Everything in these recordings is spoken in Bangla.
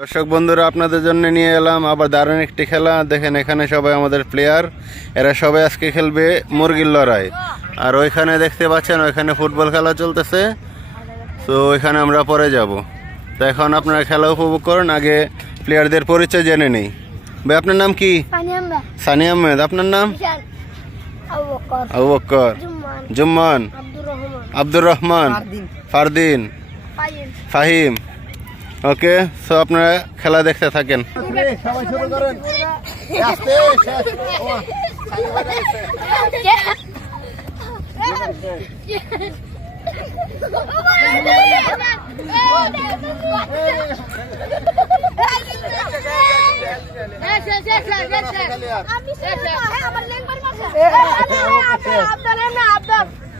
দর্শক বন্ধুরা, আপনাদের জন্য নিয়ে এলাম আবার দারুণ একটি খেলা। দেখেন, এখানে সবাই আমাদের প্লেয়ার, এরা সবাই আজকে খেলবে মুরগির লড়াই। আর ওইখানে দেখতে পাচ্ছেন, ওইখানে ফুটবল খেলা চলতেছে। তো ওইখানে আমরা পরে যাব। তো এখন আপনারা খেলা উপভোগ করুন। আগে প্লেয়ারদের পরিচয় জেনে নেই। ভাই, আপনার নাম কি? সানি আহমেদ। আপনার নাম? আবু বকর, জুম্মান, আব্দুর রহমান, ফারদিন, ফাহিম। ওকে, সো আপনারা খেলা দেখতে থাকেন।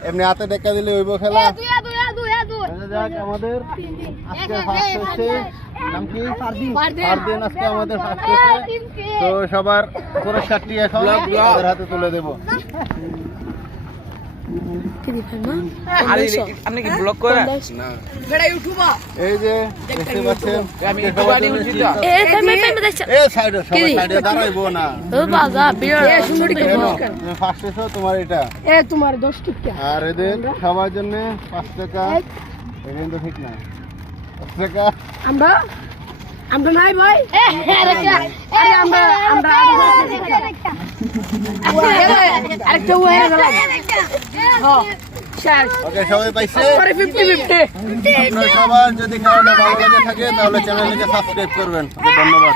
এমনি হাতে টেক্কা দিলে হইব খেলা। আমাদের আজকে ফার্স্ট হচ্ছে, নাম কি? ফারদিন আজকে আমাদের ফার্স্ট হচ্ছে। তো সবার পুরস্কারটি এখন ওদের হাতে তুলে দেব। এই যে দেখতে পাচ্ছেন, দাঁড়াইবো না। ফার্স্ট এসো, তোমার এটা, আর এদের সবার জন্য 5 টাকা। এটা কিন্তু ঠিক না, 5 টাকা। আমরা নাই ভাই, ওকে, সবাই পাইছে। আপনারা সবার যদি খেলাটা ভালো লেগে থাকে তাহলে চ্যানেলটিকে সাবস্ক্রাইব করবেন। ধন্যবাদ।